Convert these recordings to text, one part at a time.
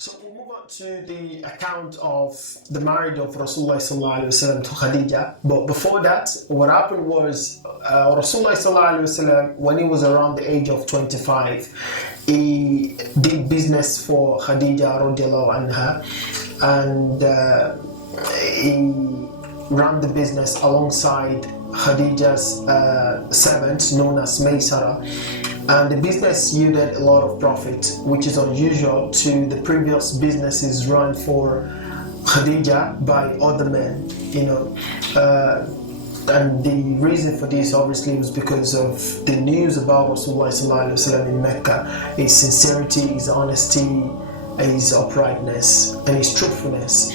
So we'll move on to the account of the marriage of Rasulullah sallallahu alaihi wasallam to Khadijah. But before that, what happened was Rasulullah sallallahu alaihi wasallam, when he was around the age of 25, he did business for Khadijah radiallahu anha, and he ran the business alongside Khadijah's servant known as Seerah. And the business yielded a lot of profit, which is unusual to the previous businesses run for Khadijah by other men, and the reason for this obviously was because of the news about Rasulullah sallallahu alaihi wasallam in Mecca, his sincerity, his honesty, his uprightness, and his truthfulness.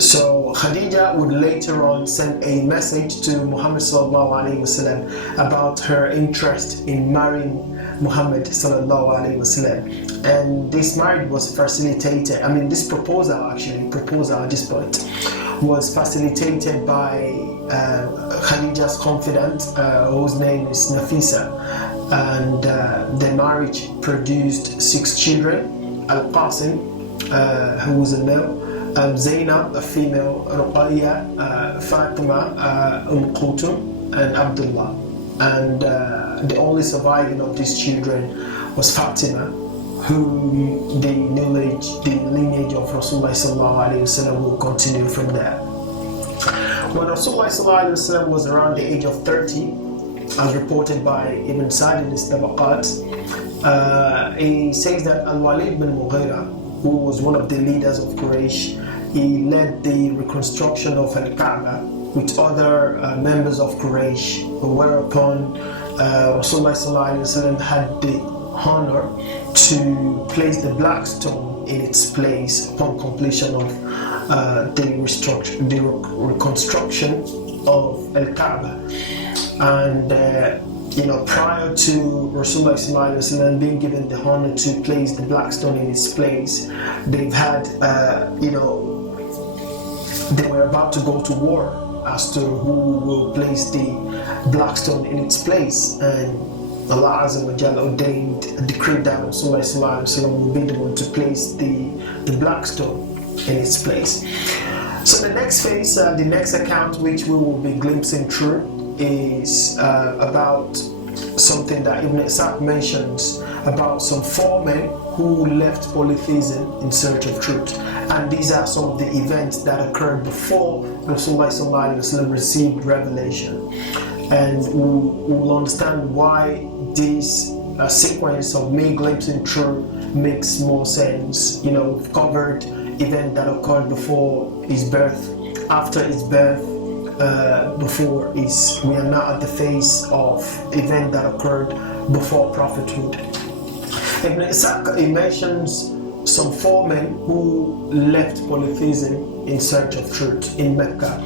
So Khadijah would later on send a message to Muhammad sallallahu alaihi wasallam about her interest in marrying Mohammad sallallahu alaihi wasallam, and this marriage was facilitated. This proposal at this point was facilitated by Khadija's confidant, whose name is Nafisa, and the marriage produced 6 children: Al-Qasim, who was a male, Zainab, a female, Ruqayya, Fatima, Kulthum, and Abdullah. And the only surviving of these children was Fatima, whom the lineage of Rasulullah sallallahu alaihi wasallam will continue from there. When Rasulullah sallallahu alaihi wasallam was around the age of 30, as reported by Ibn Sa'd in his Tabaqat, he says that Al-Walid bin Mughira, who was one of the leaders of Quraysh, he led the reconstruction of Al-Kaaba with other members of Quraysh, whereupon Rasulullah sallallahu alaihi wasallam had the honor to place the black stone in its place upon completion of the reconstruction of Al-Kaaba. And prior to Rasulullah sallallahu alaihi wasallam being given the honor to place the black stone in its place, they've had they were about to go to war as to who will place the black stone in its place, and Allah Azza wa Jalla ordained a decree that Rasulullah sallallahu alaihi wasallam will be the one to place the black stone in its place. So the next phase, the next account which we will be glimpsing through, is about something that Ibn Ishaq mentions about some 4 men who left polytheism in search of truth. And these are some of the events that occurred before Rasulullah sallallahu alaihi wasallam received revelation. And we'll understand why this sequence of me glimpsing through makes more sense. We've covered event that occurred before his birth, after his birth, before we are now at the phase of event that occurred before prophethood. Ibn Ishaq, he mentions some 4 men who left polytheism in search of truth in Mecca.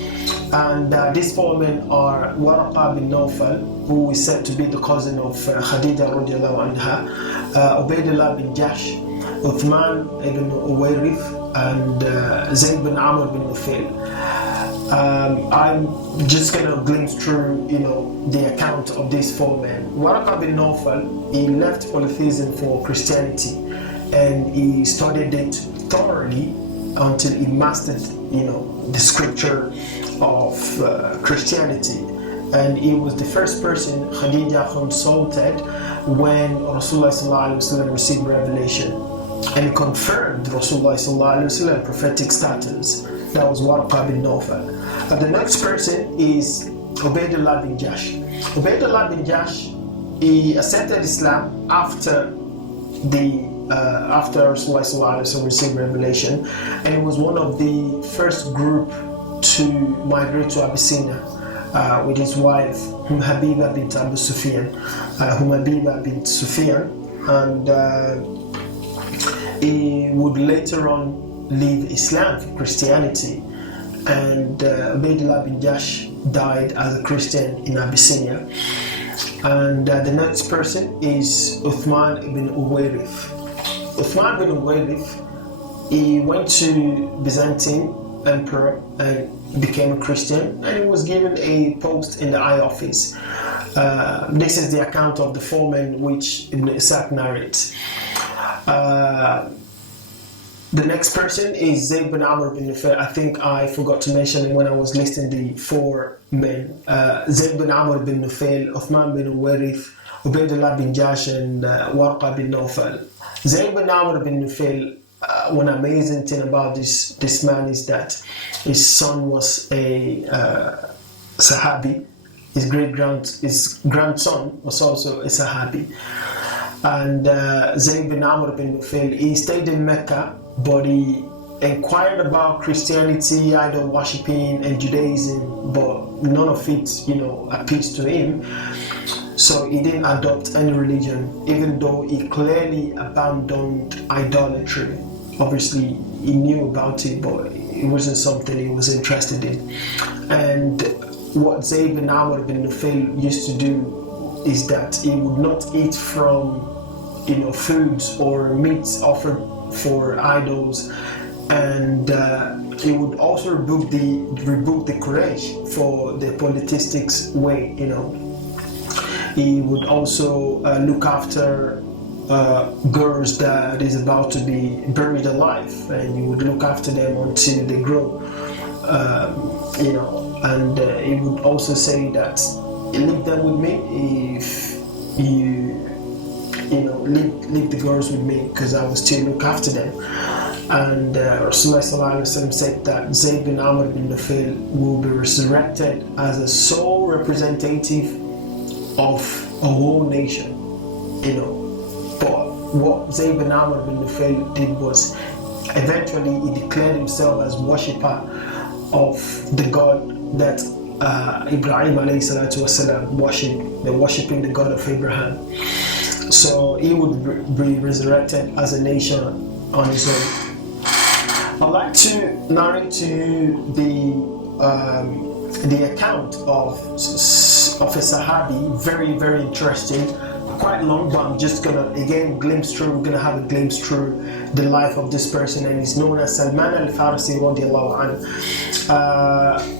And these 4 men are Waraqah bin Naufal, who is said to be the cousin of Khadijah radiallahu anha, Ubaydullah bin Jahsh, Uthman ibn Uwayrith, and Zayd bin Amr bin Naufal. I'm just going to glimpse through, the account of these 4 men. Waraqah bin Naufal, he left polytheism for Christianity, and he studied it thoroughly until he mastered, the scripture of Christianity. And he was the first person Khadijah consulted when Rasulullah sallallahu alaihi wasallam received revelation, and he confirmed Rasulullah sallallahu alaihi wasallam prophetic status. That was Waraqah bin Naufal. The next person is Ubaydullah bin Jahsh. Ubaydullah bin Jahsh, he accepted Islam after Rasulullah sallallahu alaihi wasallam received revelation, and he was one of the first group to migrate to Abyssinia with his wife Habiba bint Abu Sufyan, and he would later on leave Islam for Christianity. And Ubaydullah bin Jahsh died as a Christian in Abyssinia. And the next person is Uthman ibn Uwayrith. Uthman ibn Uwayrith, he went to Byzantine emperor and became a Christian, and he was given a post in the high office. This is the account of the 4 men which Ibn Ishaq narrates. The next person is Zayd bin Amr bin Nufail. I think I forgot to mention when I was listing the 4 men. Zayd bin Amr bin Nufail, Uthman bin Warith, Ubaidullah bin Jash, and Waraqah bin Naufal. Zayd bin Amr bin Nufail, one amazing thing about this man is that his son was a Sahabi. His grandson was also a Sahabi. And Zayd bin Amr bin Nufail, he stayed in Mecca, but he inquired about Christianity, idol worshipping, and Judaism, but none of it, appeals to him. So he didn't adopt any religion, even though he clearly abandoned idolatry. Obviously, he knew about it, but it wasn't something he was interested in. And what Zayd bin Amr bin Nufail used to do is that he would not eat from, foods or meats offered for idols, and he would also rebuke the Quraysh for the polytheistics way. He would also look after girls that is about to be buried alive, and he would look after them until they grow. And he would also say that, leave them with me if you leave the girls with me, because I will still look after them. And Rasulullah said that Zayd bin Amr bin Nufail will be resurrected as a sole representative of a whole nation. But what Zayd bin Amr bin Nufail did was, eventually he declared himself as worshipper of the God that Ibrahim alayhi salatu wasalam worshipped. They're worshipping the God of Abraham. So he would be resurrected as a nation on his own. I'd like to narrate to you the account of a Sahabi, very, very interesting, quite long, but I'm just gonna again we're gonna have a glimpse through the life of this person, and he's known as Salman Al-farisi radiallahu anhu.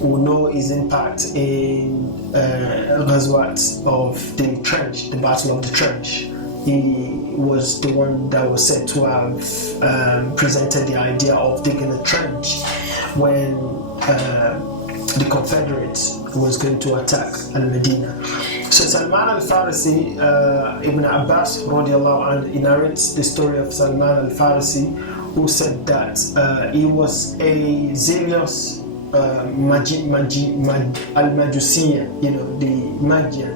We know his impact in Ghazwat of the Trench, the Battle of the Trench. He was the one that was said to have presented the idea of digging a trench when the Confederates was going to attack Al-Medina. So Salman Al-Farisi, Ibn Abbas radiallahu anhu narrates the story of Salman Al-Farisi, who said that he was a zealous Al-Majusiya, the Magian.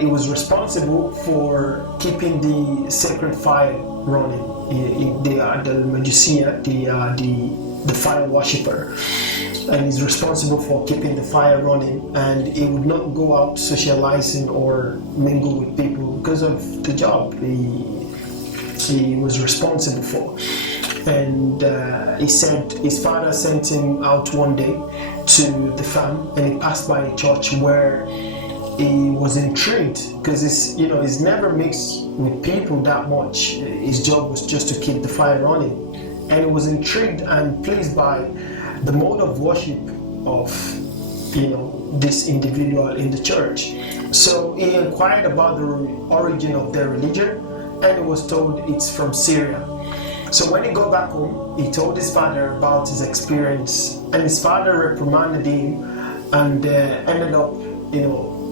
He was responsible for keeping the sacred fire running. They are the Majusiya, they are the fire worshipper, and he's responsible for keeping the fire running. And he would not go out socializing or mingle with people because of the job he was responsible for. And he said his father sent him out one day to the farm, and he passed by a church where he was intrigued, because he's never mixed with people that much. His job was just to keep the fire running, and he was intrigued and pleased by the mode of worship of this individual in the church. So he inquired about the origin of their religion, and he was told it's from Syria. So when he got back home, he told his father about his experience, and his father reprimanded him and ended up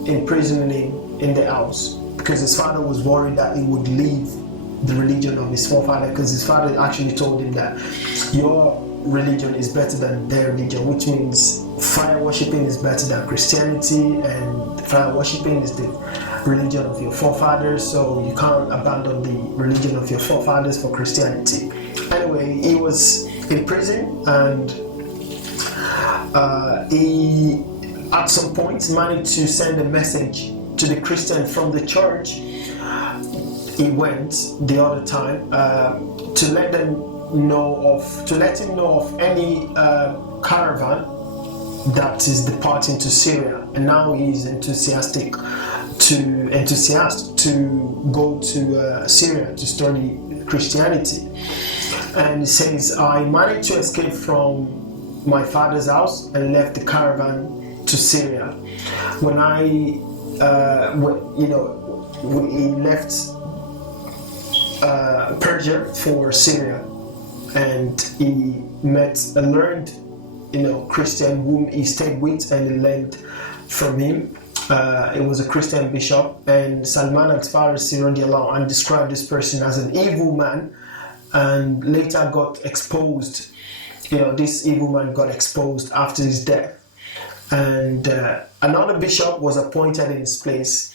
imprisoning him in the house, because his father was worried that he would leave the religion of his forefather, because his father actually told him that your religion is better than their religion, which means fire worshipping is better than Christianity, and fire worshipping is the religion of your forefathers, so you can't abandon the religion of your forefathers for Christianity. Anyway, he was in prison, and he at some point managed to send a message to the Christian from the church he went the other time to let him know of any caravan that is departing to Syria, and now he is enthusiastic to go to Syria to study Christianity. And he says, I managed to escape from my father's house and left the caravan to Syria. When he left Persia for Syria, and he met a learned, Christian whom he stayed with and he learned from him. It was a Christian bishop, and Salman Al-farisi radiallahu anhu described this person as an evil man, and later got exposed. This evil man got exposed after his death, and another bishop was appointed in his place.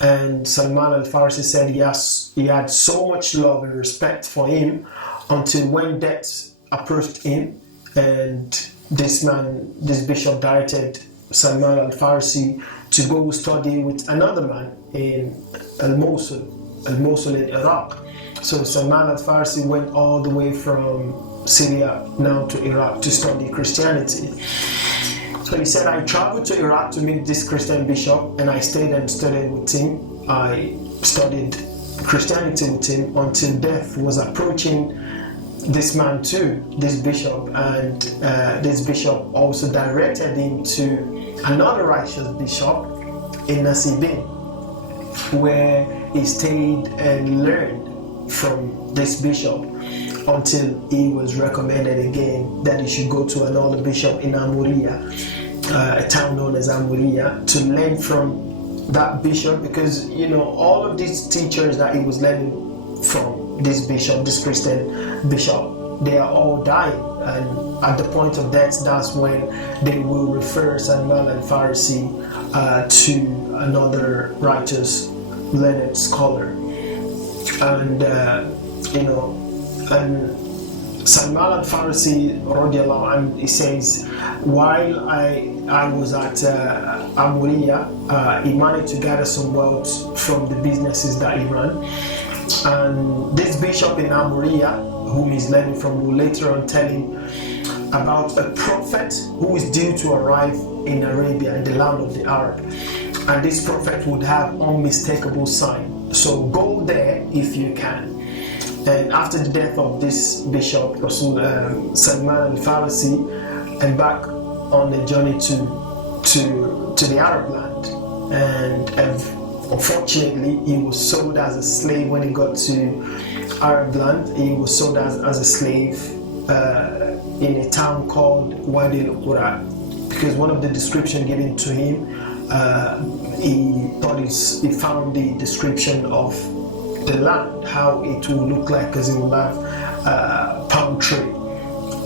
And Salman Al-farisi said he had so much love and respect for him until when death approached him, and this bishop directed Salman Al-farisi to go study with another man in Al-Mosul in Iraq. So Salman Al-farisi went all the way from Syria now to Iraq to study Christianity. So he said, I traveled to Iraq to meet this Christian bishop, and I stayed and studied with him. I studied Christianity with him until death was approaching this man too, this bishop, and this bishop also directed him to another righteous bishop in Nasibin, where he stayed and learned from this bishop until he was recommended again that he should go to another bishop in Amuriya, a town known as Amuriya, to learn from that bishop, because all of these teachers that he was learning from, this bishop, this Christian bishop, they are all dying, and at the point of death, that's when they will refer Salman Al-farisi to another righteous learned scholar. And and Salman Al-farisi radiallahu anhu, he says, while I was at Amuriya, he managed to gather some wealth from the businesses that he ran. And this bishop in Amuriya, whom he's learning from, will later on tell him about a prophet who is due to arrive in Arabia, in the land of the Arab. And this prophet would have unmistakable sign. So go there if you can. And after the death of this bishop, Salman Al-farisi embarked on a journey to the Arab land, and unfortunately he was sold as a slave. When he got to Arab land, he was sold as a slave in a town called Wadi al-Qura, because one of the descriptions given to him, he found the description of the land, how it will look like, because it will have palm tree,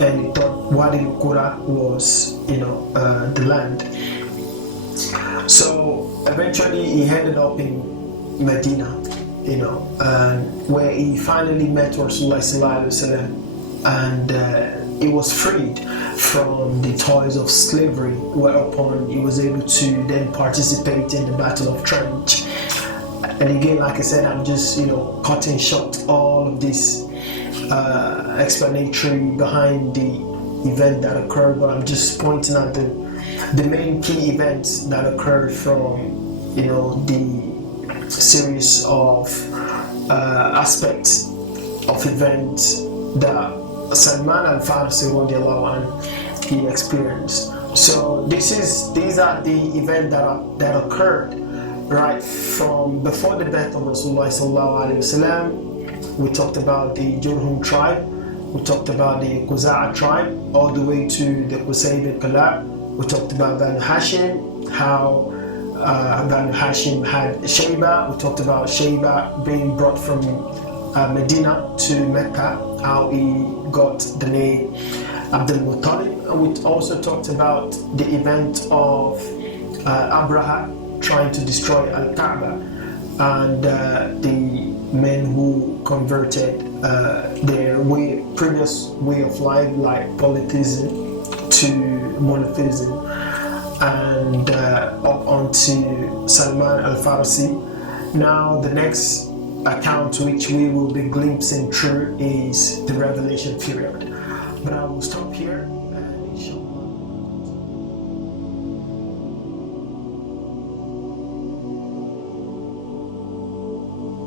and he thought Wadi al-Qura was the land. So eventually he ended up in Medina, where he finally met Rasulullah sallallahu alaihi wasallam, and he was freed from the toils of slavery, whereupon he was able to then participate in the Battle of Trench. And again, like I said, I'm just cutting short all of this explanatory behind the event that occurred, but I'm just pointing out the main key events that occurred from the series of aspects of events that Salman Al-farisi radiallahu anhu he experienced. So these are the events that occurred right from before the death of Rasulullah sallallahu alaihi wasallam. We talked about the Jurhum tribe, we talked about the Quza'a tribe, all the way to the Qusayb al-Kalab. We talked about Banu Hashim, how Banu Hashim had Shayba. We talked about Shayba being brought from Medina to Mecca, how he got the name Abdul Muttalib. And we also talked about the event of Abraha trying to destroy Al-Kaaba, and the men who converted their previous way of life, like polytheism, to monotheism, and up onto Salman Al-farisi. Now the next account which we will be glimpsing through is the Revelation period. But I will stop here and inshallah.